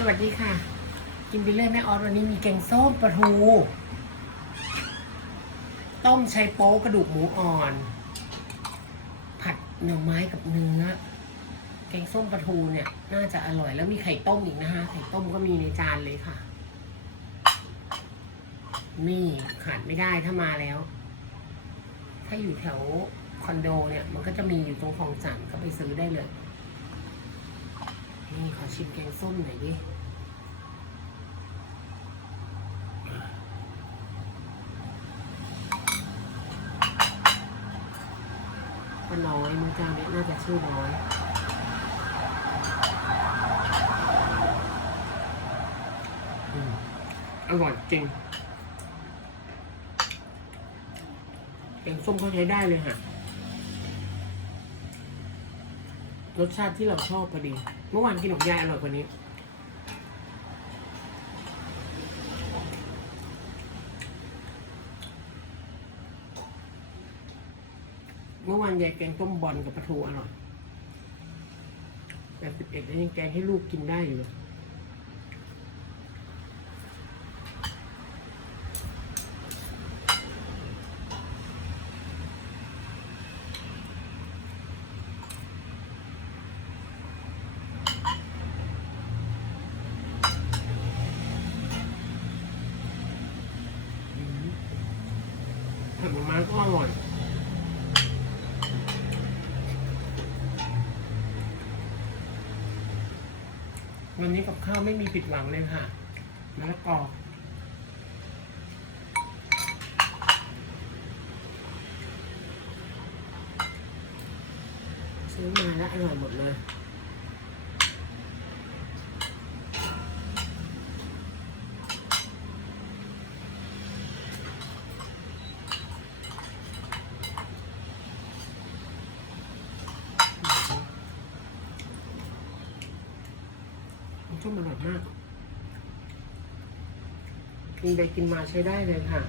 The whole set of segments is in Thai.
สวัสดีค่ะ กินไปเรื่อยแม่ออสวันนี้มีแกงส้มปลาทู ต้มไชโป๊กระดูกหมูอ่อน ผัดหน่อไม้กับเนื้อ แกงส้มปลาทูเนี่ย น่าจะอร่อยแล้วมีไข่ต้มอีกนะคะ ไข่ต้มก็มีในจานเลยค่ะ นี่ขาดไม่ได้ถ้ามาแล้ว ถ้าอยู่แถวคอนโดเนี่ย มันก็จะมีอยู่ตรงคลองจันก็ไปซื้อได้เลย นี่ขอชิมแกงส้มหน่อยดิก็น้อยมือจ้าเนี้ยน่าจะชื่อน้อยอร่อยจริงแกงส้มเขาใช้ได้เลยค่ะ รสชาติที่เราชอบพอดี เมื่อวานกินของยายอร่อยกว่านี้ เมื่อวานยายแกงต้มบอลกับปลาทูอร่อยแต่สิบเอ็ดยังแกงให้ลูกกินได้อยู่เลยอืม ผัดหน่อไม้ก็อร่อยวันนี้กับข้าวไม่มีผิดหวังเลยค่ะมะละกอซื้อมาแล้วอร่อยหมดเลย มันช่วอร่อยมาก กินไปกินมาใช้ได้เลยค่ะ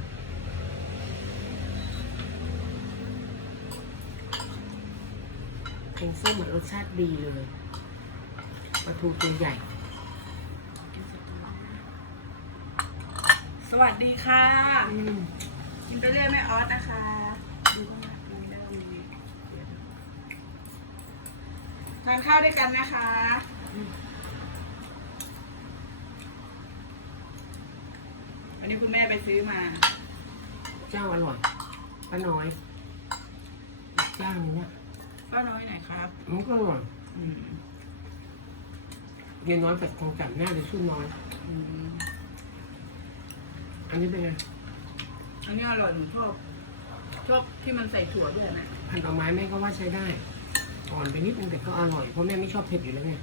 แกงส้มอะรสชาติดีเลยปลาทูตัวใหญ่ สวัสดีค่ะ อืมกินไปเรื่อยแม่ออสนะคะดูว่าดูได้มีทานข้าวด้วยกันนะคะ นนี้คุณแม่ไปซื้อมา เจ้าอร่อยป้าน้อยอีกเจ้านี้เนี่ยป้าน้อยไหนครับ มันก็อร่อยอืมเย็นน้อยแต่คงจับหน้าเลยชื่อน้อย อืมอันนี้เป็นไงอันนี้อร่อยหนูชอบชอบที่มันใส่ถั่วด้วยนะ พันธุ์ดอกไม้แม่ก็ว่าใช้ได้อ่อนไปนิดนึงแต่ก็อร่อยเพราะแม่ไม่ชอบเผ็ดอยู่แล้วไง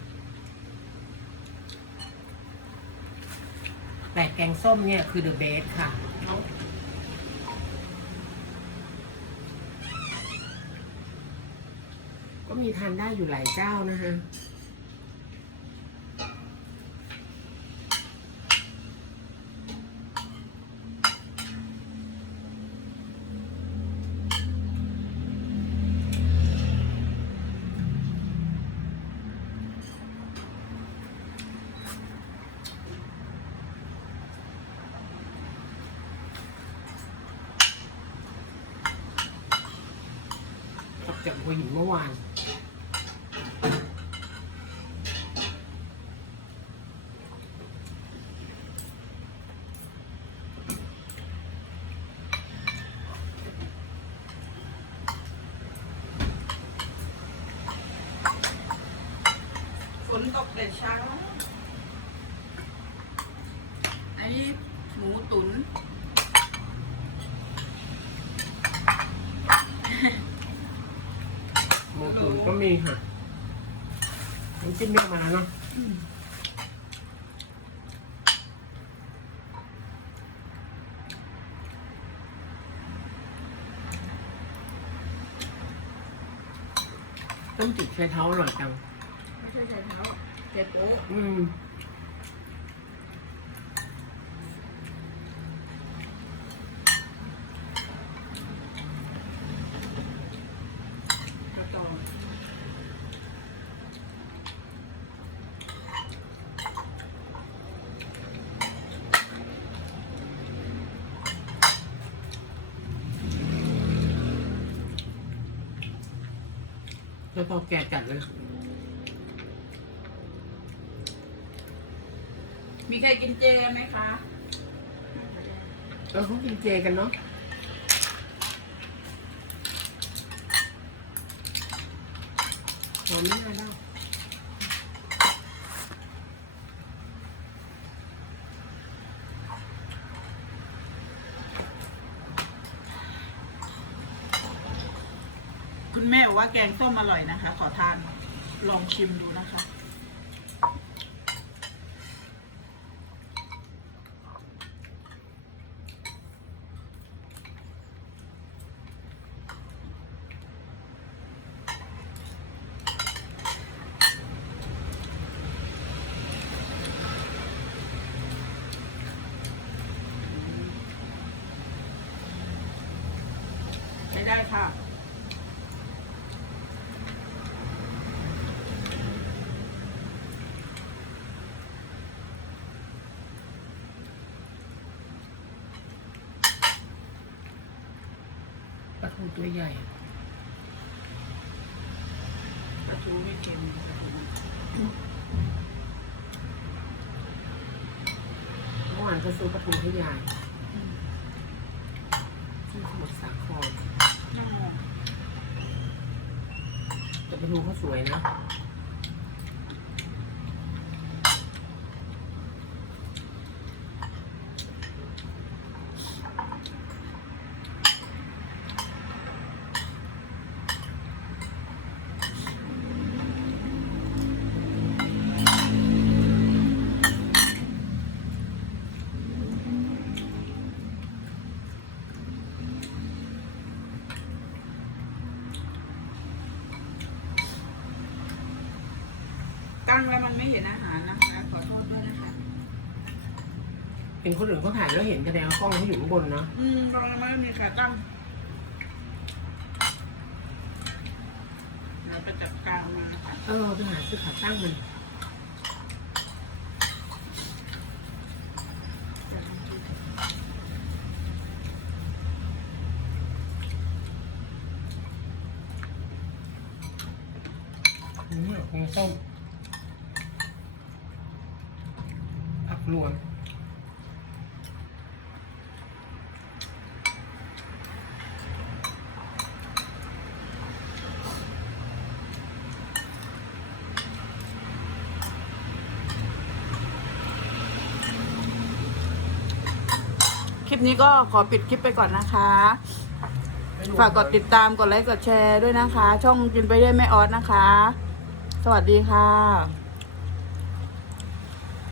แต่แกงส้มเนี่ยคือเดอะเบสค่ะ ก็มีทานได้อยู่หลายเจ้านะฮะ กลับจากหัวหินเมื่อวานฝนตกแต่เช้า อันนี้หมูตุ๋น หมูตุ๋น ก็มีค่ะน้ำจิ้มเรียกมาแล้วเนาะต้มจืดใช้เท้าอร่อยจัง ไม่ใช่ใช้เท้าใช้โป๊ะ อืม แล้วพอแกจัดเลย มีใครกินเจไหมคะเราต้องกินเจกันเนาะหอมไม่น่าเล่า คุณแม่บอก ว่าแกงส้มอร่อยนะคะ ขอทานลองชิมดูนะคะ ตัวใหญ่ปลาทูไม่เค็มเมื่อวานก็ซื้อปลาทูให้ยายที่สมุทรสาครแต่ปลาทูเขาสวยนะ มันไม่เห็นอาหารนะคะ ขอโทษด้วยนะคะ เห็นคนอื่นเขาถ่ายแล้วเห็นแสดงว่ากล้องเขาอยู่ข้างบนเนาะอืมตอนนั้นไม่มีขาตั้งเราไปจับกลางมานะคะเออไปหาซื้อขาตั้งมันนี่แกงส้ม ผักรวมคลิปนี้ก็ขอปิดคลิปไปก่อนนะคะ ฝากกดติดตามกดไลค์กดแชร์ด้วยนะคะ ช่องกินไปได้ไม่ออสนะคะ สวัสดีค่ะ